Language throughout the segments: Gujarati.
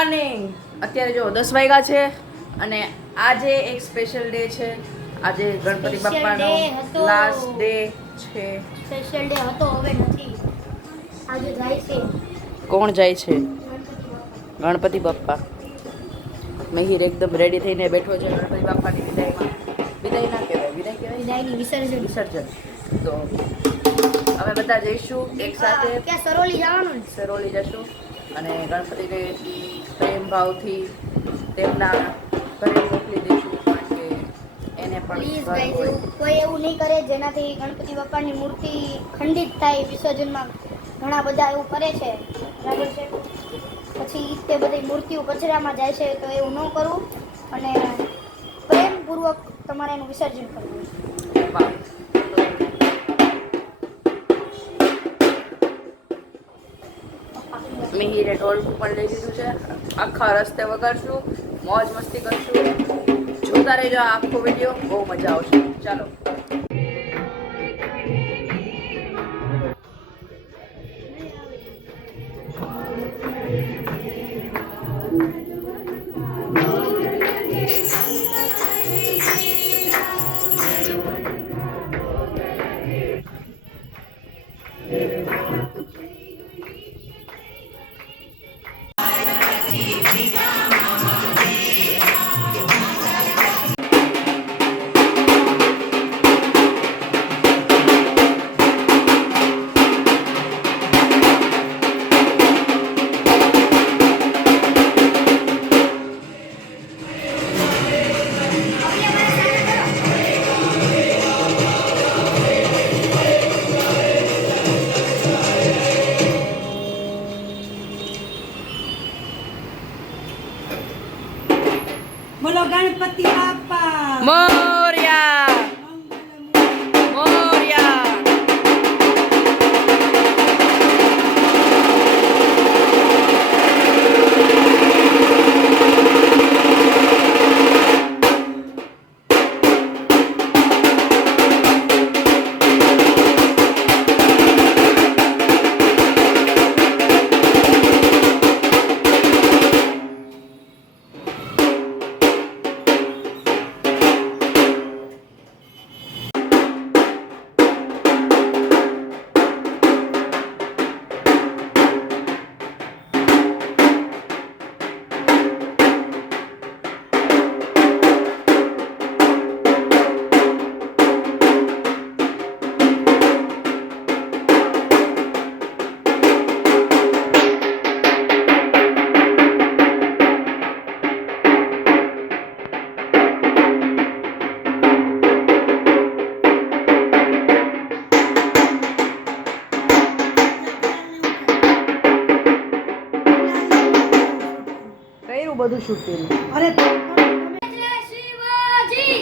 મોર્નિંગ. અત્યારે જો 10 વાગ્યા છે અને આજે એક સ્પેશિયલ ડે છે. આજે ગણપતિ બાપ્પાનો લાસ્ટ ડે છે. સ્પેશિયલ ડે હતો, હવે નથી. આજે જાય છે. કોણ જાય છે? ગણપતિ બાપ્પા. મહિર એકદમ રેડી થઈને બેઠો છે ગણપતિ બાપ્પાની વિદાયમાં. વિદાય ના કહેવાય, વિદાય કહેવાય, વિદાયની વિસર્જન. વિસર્જન. તો અમે બધા જઈશું એક સાથે. ક્યાં સરોલી જવાનું? સરોલી જશું અને ગણપતિને પ્રેમ ભાવથી તેમના ઘરે મોકલી દઈશું, કારણ કે એને પણ પ્લીઝ ગાઈઝ, કોઈ એવું નહીં કરે જેનાથી ગણપતિ બાપ્પાની મૂર્તિ ખંડિત થાય વિસર્જનમાં. ઘણા બધા એવું કરે છે, બરાબર છે. પછી તે બધી મૂર્તિઓ કચરામાં જાય છે, તો એવું ન કરવું અને પ્રેમપૂર્વક તમારે એનું વિસર્જન કરવું. મિહિરે ઢોલકું પણ લઈ લીધું છે. આખા રસ્તે વગાડશું, મોજ મસ્તી કરશું. જોતા રહેજો આખો વિડીયો, બહુ મજા આવશે. ચાલો. બોલો ગણપતિ બાપ્પા મોરયા, મોરયા. બધું શૂટિંગ. અરે શિવાજી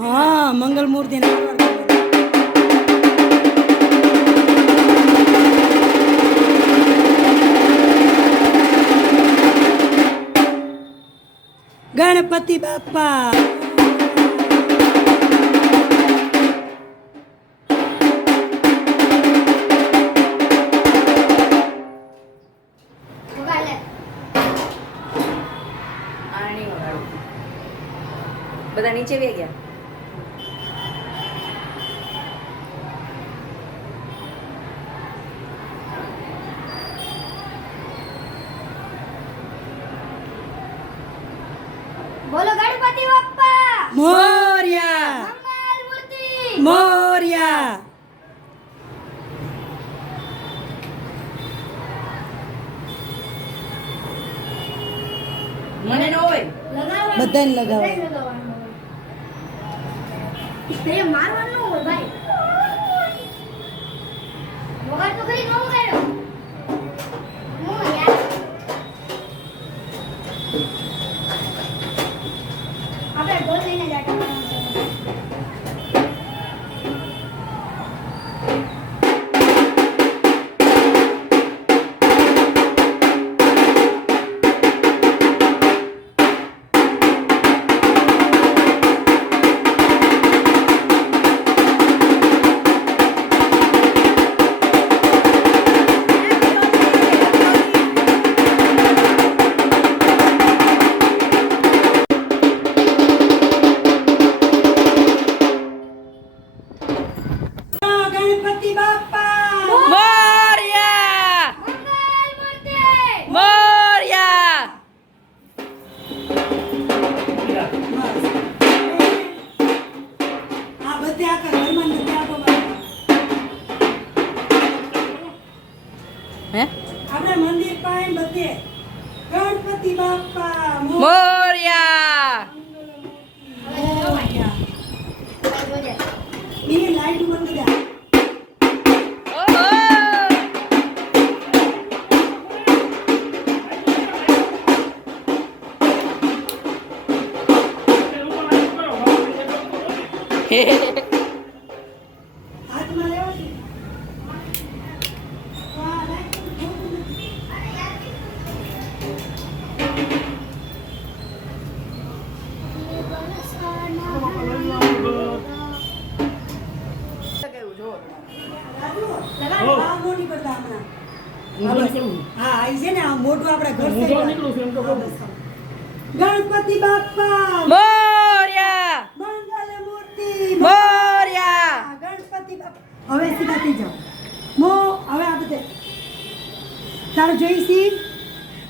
હા, મંગલ મૂર્તિ ગણપતિ બાપ્પા. બધા નીચે વે ગયા. બોલો ગણપતિ બાપ્પા મોરયા, મંગલ મૂર્તિ મોરયા. મને ન હોય, બધાને લગાવો. મારવાનું ન હોય ભાઈ. વગાડ તો ખરી ન વગાડ્યો. યાર આપણે ઢોલ લઈને જાતા. આપણે મંદિર પાસે બધે ગણપતિ બાપા મોર્યા. મોરયા. એ લાઈટ બંધ દે. ઓહો. હાથમાં લેવો છે. વાહ, લાઈટ રાજુ, ભાવ નો નીકળતા હમણાં. હા, આઈ છે ને આ મોટું આપણે ઘર છે. ગણપતિ બાપા મોર્યા. મંગલ મૂર્તિ મોર્યા. ગણપતિ બાપા. હવે સીધા થઈ જાઓ. હવે આ બધે તારું જોઈશી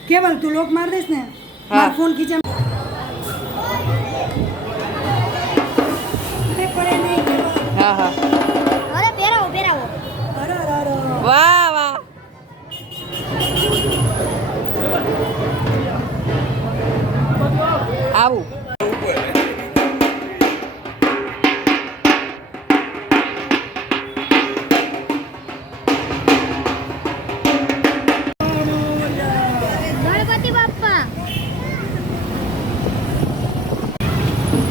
કેવલ તું લોક માર દઈશ ને મારો ફોન ખીચા પડે નહીં કેવલ. હા હા. અરે પહેરાવો પહેરાવો. અરે, અરે, અરે. વાહ વાહ. આવું. ગણપતિ બાપ્પા.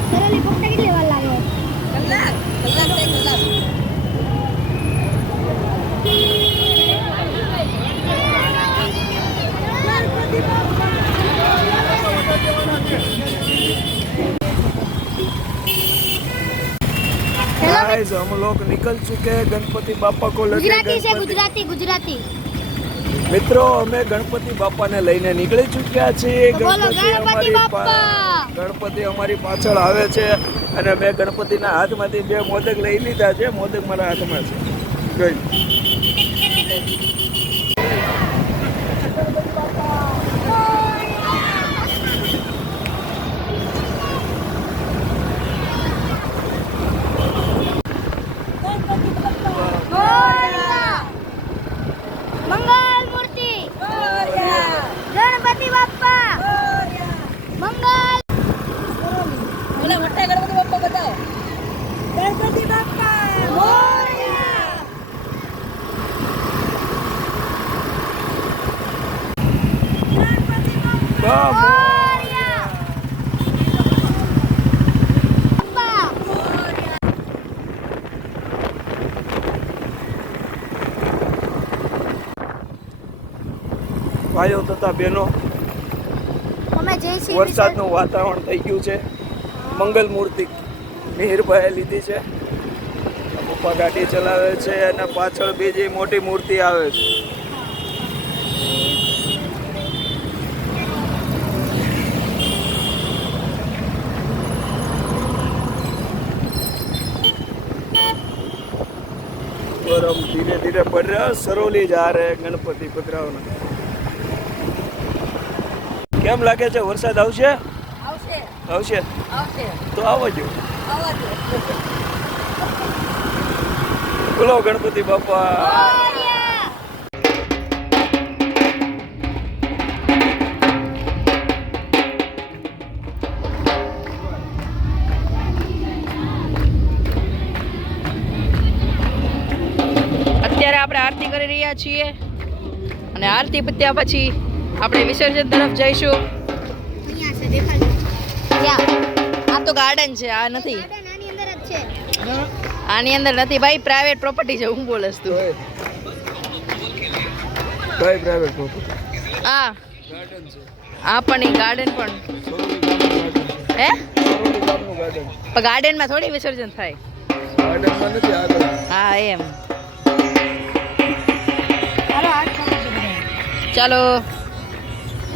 સરોલી પકતા કેટલી વાર લાગે? ગણપતિ બાપા. गाइस हम लोग निकल चुके हैं गणपति बापा को लेके ગુજરાતી છે, गणपति ગુજરાતી ગુજરાતી. મિત્રો અમે ગણપતિ બાપાને લઈને નીકળી ચૂક્યા છીએ. તો બોલો ગણપતિ બાપા. ગણપતિ અમારી પાછળ આવે છે અને મેં ગણપતિના હાથમાંથી 2 મોદક લઈ લીધા છે. મોદક મારા હાથમાં છે. જોઈ મોરયા. મંગલ મૂર્તિ. ગણપતિ બાપ્પા. મંગલ. ગણપતિ બાપા મોરયા. ગણપતિ બાપા મોરયા. બાપ્પા. ભાઈઓ તથા બહેનો, અમે જયશ્રી વરસાદનું વાતાવરણ થઈ ગયું છે. મંગલ મૂર્તિ મિહિરભાઈએ લીધી છે. પપ્પા ગાડી ચલાવે છે અને પાછળ બીજી મોટી મૂર્તિ આવે છે. और हम धीरे धीरे बढ़ रहे हैं, सरोली जा रहे हैं गणपति पधरावना. કેમ લાગે છે વરસાદ આવશે? આવશે આવશે આવશે. તો આવજો. આવજો. બોલો ગણપતિ બાપા. મોરયા. અત્યારે આપણે આરતી કરી રહ્યા છીએ અને આરતી પત્યા પછી આપણે વિસર્જન તરફ જઈશું. અહીંયા છે દેખાડો. ક્યાં? આ તો ગાર્ડન છે, આ નથી. ગાર્ડન આની અંદર જ છે. આની અંદર નથી ભાઈ, પ્રાઇવેટ પ્રોપર્ટી છે. હું બોલસ તું? કઈ પ્રાઇવેટ પ્રોપર્ટી? આ ગાર્ડન છે. આ પણ એ ગાર્ડન પણ સરોલી ગામનું ગાર્ડન છે. હે? સરોલી ગામનું ગાર્ડન છે. પણ ગાર્ડનમાં થોડી વિસર્જન થાય. ગાર્ડનમાં નથી આગળ. હા એમ. ચાલો હાથ પકડજો બધા. ચાલો.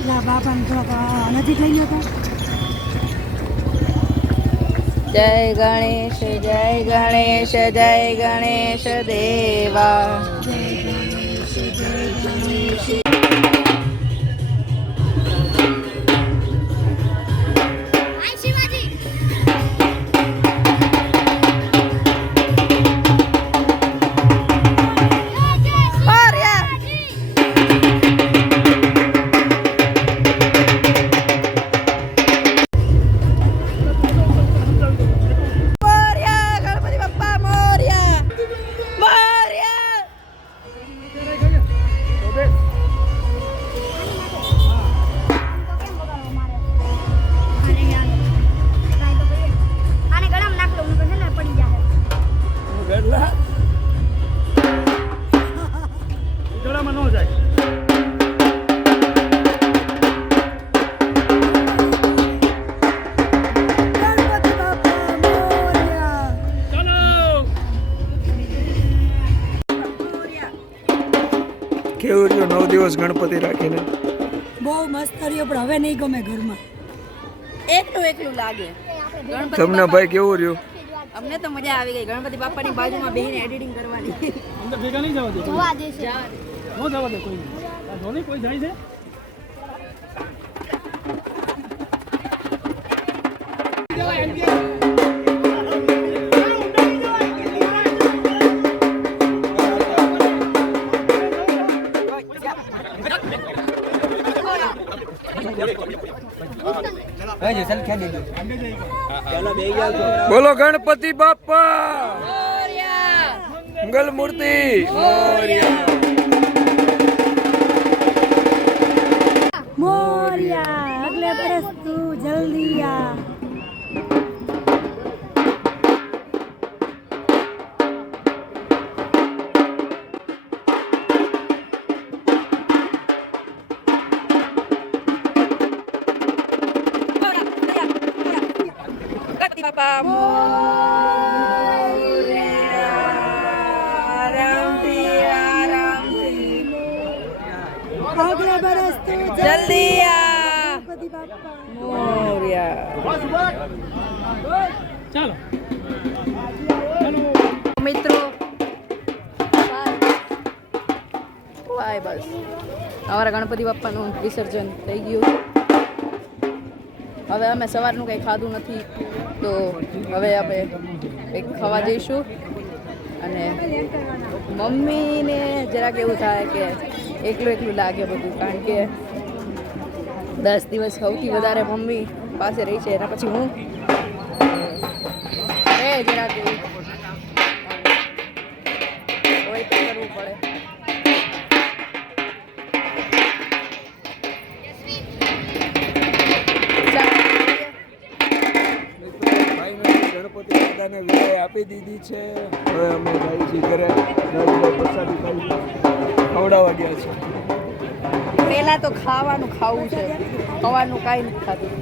ના બાપાને થોડાક નજીક લઈ ગયો હતા. જય ગણેશ જય ગણેશ જય ગણેશ દેવા. હાય શિવાજી. મોરયા. શિવાજી. દિવસ ગણપતિ રાખીને. બહુ મસ્ત રહ્યો પણ હવે નહીં ગમે ઘરમાં. એકલું એકલું લાગે. ગણપતિ તમને બાપા- ભાઈ કેવું રહ્યું? અમને તો મજા આવી ગઈ ગણપતિ બાપાની બાજુમાં બેહીને એડિટિંગ કરવાની. અંદર ભેગા નહીં જવા દે. જોવા દેશે નો જવા દે કોઈ. આ ધોની કોઈ જાય છે? બોલો ગણપતિ બાપા મોરયા! મંગલ મૂર્તિ મોરયા. મોરિયા અગલે બરસ તું જલ્દી આ. ગણપતિ બાપા મોરયા! આરામથી, આરામથી. અગલે બરસ તું જલ્દી આ ગણપતિ બાપા. મોરયા! ચાલો. મિત્રો વાય બસ અમારા ગણપતિ બાપ્પાનું વિસર્જન થઈ ગયું. હવે અમે સવારનું કંઈ ખાધું નથી તો હવે અમે કંઈક ખાવા જઈશું. અને મમ્મીને જરાક એવું થાય કે એકલું એકલું લાગે બધું, કારણ કે 10 દિવસ સૌથી વધારે મમ્મી પાસે રહી છે, એના પછી હું જરાક એવું હોય તો કરવું પડે. ગણપતિ દાદાને વિદાય આપી દીધી છે. હવે અમે જાય છીએ ઘરે. પ્રસાદી ખવડાવવા ગયા છે. પહેલા તો ખાવાનું ખાવું છે, ખાવાનું કાંઈ નથી ખાધું.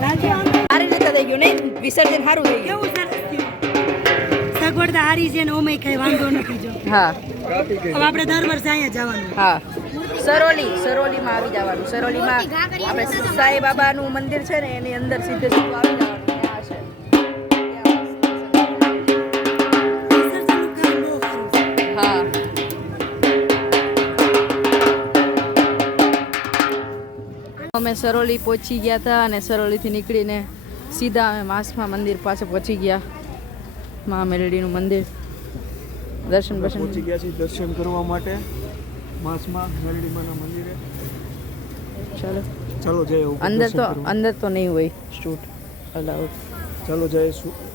સારી રીતે થઈ ગયું નહીં? વિસર્જન સારું થઈ ગયું. કેવું સરસ થયું. સગવડતા હારી છે ને ઓમેય કઈ વાંધો નથી. જો હા કાપી ગઈ. હવે આપણે દર વર્ષે અહીંયા જવાનું. હા સરોલીમાં આવી જવાનું. સરોલીમાં આપણે સાંઈ બાબાનું મંદિર છે ને એની અંદર સીધે સીધું આવી જવાનું. ત્યાં છે. વિસર્જનનું કામ બહુ સારું છે. હા અમે સરોલી પહોંચી ગયા હતા અને સરોલીથી નીકળીને સીધા અમે માસમાં મંદિર પાસે પહોંચી ગયા. મા મેલડીનું મંદિર દર્શન પહોંચી ગયા છીએ દર્શન કરવા માટે માસમાં મેલડીમાના મંદિરે. ચાલો ચાલો જઈએ ઉપર અંદર દર્શન તો કરવા. અંદર તો નહીં હોય શૂટ અલાઉડ. ચાલો જઈએ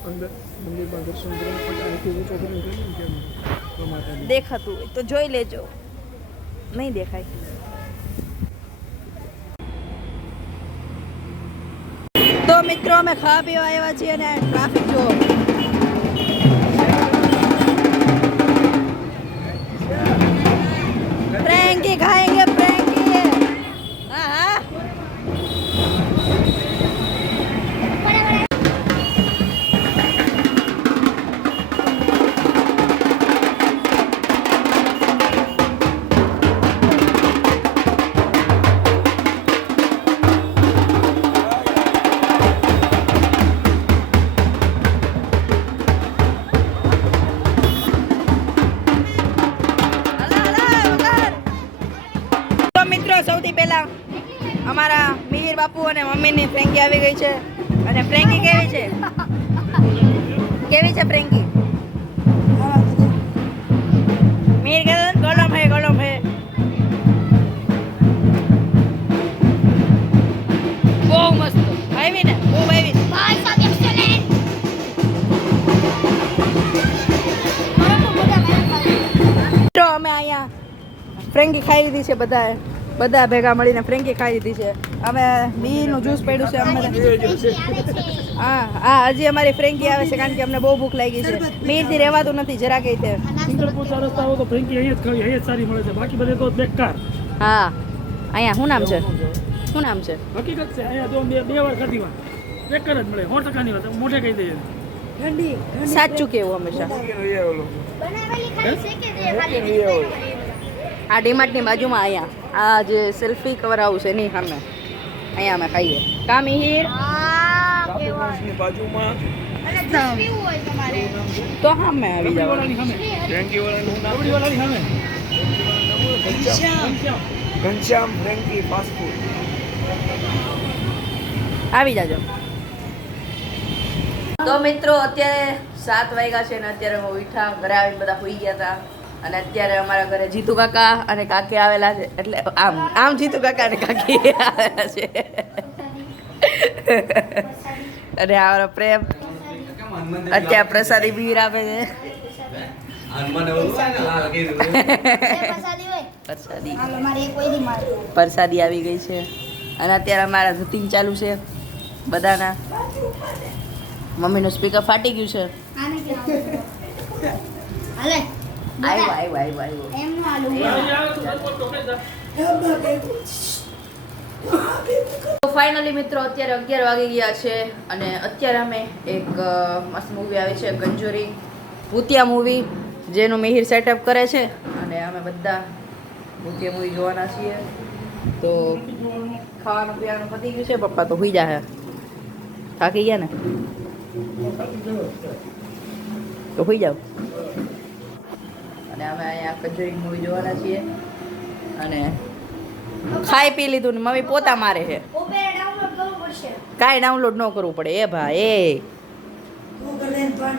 અંદર મંદિરમાં દર્શન કરવા માટે. અહીંથી ઊંચો કરીને જોઈએ ને કેમ માતાજી. દેખાતું હોય તો જોઈ લેજો, નહીં દેખાય. તો મિત્રો અમે ખાવા પીવા આવ્યા છીએ અને ટ્રાફિક જો ફ્રેન્કી ખાएंगे ફ્રેન્કી. હા હા સૌથી પહેલા અમારા મિહિર બાપુ અને મમ્મીની ફ્રેન્કી આવી ગઈ છે. અને ફ્રેન્કી કેવી છે? કેવી છે ફ્રેન્કી? મિહિર કહે ગરમ હે ગરમ હે. બહુ મસ્ત આવી ને, બહુ આવી. તો અમે અહીંયા ફ્રેન્કી ખાઈ લીધી છે. બધા ભેગા મળીને ફ્રેન્કી ખાઈ લીધી છે. અમે બીનું જ્યુસ પડ્યું છે અમને. હા હજી અમારી ફ્રેન્કી આવે છે કારણ કે અમને બહુ ભૂખ લાગી છે. મીરથી રહેવાતું નથી જરા કઈ તે. સિંગલ પોચા રસ્તા હોય તો ફ્રેન્કી અહીંયા જ ખાવી, અહીંયા જ સારી મળે છે. બાકી બધે તો બેકાર. હા અહીંયા શું નામ છે? શું નામ છે? હકીકત છે. અહીંયા તો બે વાર ખાધી વાર બેકાર જ મળે. 100%ની વાત મોઢે કહી દઈએ. ઠંડી સાચું કેવું હંમેશા. બનાવેલી ખાલી શેકી દે ખાલી. આ ડીમાર્ટની બાજુમાં અહીંયા આ જે સેલ્ફી કવર હાઉસ એની સામે અહીંયા અમે ખાઈએ કા મિહિર ની બાજુમાં અને જ્યુસ પીવું હોય તમારે તો સામે આવી જાવ વાળાની સામે ફ્રેન્કી વાળાનું નામ રબડી વાળાની સામે ઘનશ્યામ ફ્રેન્કી ફાસ્ટ ફૂડ. આવી જાજો તો મિત્રો અત્યારે 7 વાગ્યા છે ને અત્યારે હું ઉઠા ઘરે આવીને બધા હોઈ ગયા હતા અને અત્યારે અમારા ઘરે જીતુ કાકા અને કાકી આવેલા છે એટલે આમ આમ જીતુ કાકા અને કાકી આવેલા છે અને અમારો પ્રેમ અત્યારે પ્રસાદી બીર આપે છે પ્રસાદી હોય પ્રસાદી હાલો મારે એક કોઈ દી મારે પ્રસાદી આવી ગઈ છે અને અત્યારે અમારા ધૂતિંગ ચાલુ છે બધાના મમ્મીનું સ્પીકર ફાટી ગયું છે આને કેવું હાલે આવ્યો એમ નું હાલું તો ફાઇનલી મિત્રો અત્યારે 11 વાગી ગયા છે અને અત્યારે અમે એક મસ્ત મૂવી આવે છે કંજોરિંગ ભૂતિયા મૂવી જેનું મિહિર સેટઅપ કરે છે અને અમે બધા ભૂતિયા મૂવી જોવાના છીએ તો ખાવાનું પીવાનું પતી ગયું છે પપ્પા તો હોઈ જાય થાકી ગયા ને તો હોઈ જાવ અને અમે અહીંયા કંજોરિંગ મૂવી જોવાના છીએ અને ખાઈ પી લીધું ને મમ્મી પોતા મારે છે ઓપેરા ડાઉનલોડ કરવું પડશે કાંઈ ડાઉનલોડ ન કરવું પડે એ ભાઈ એ તું કરી દે ને પણ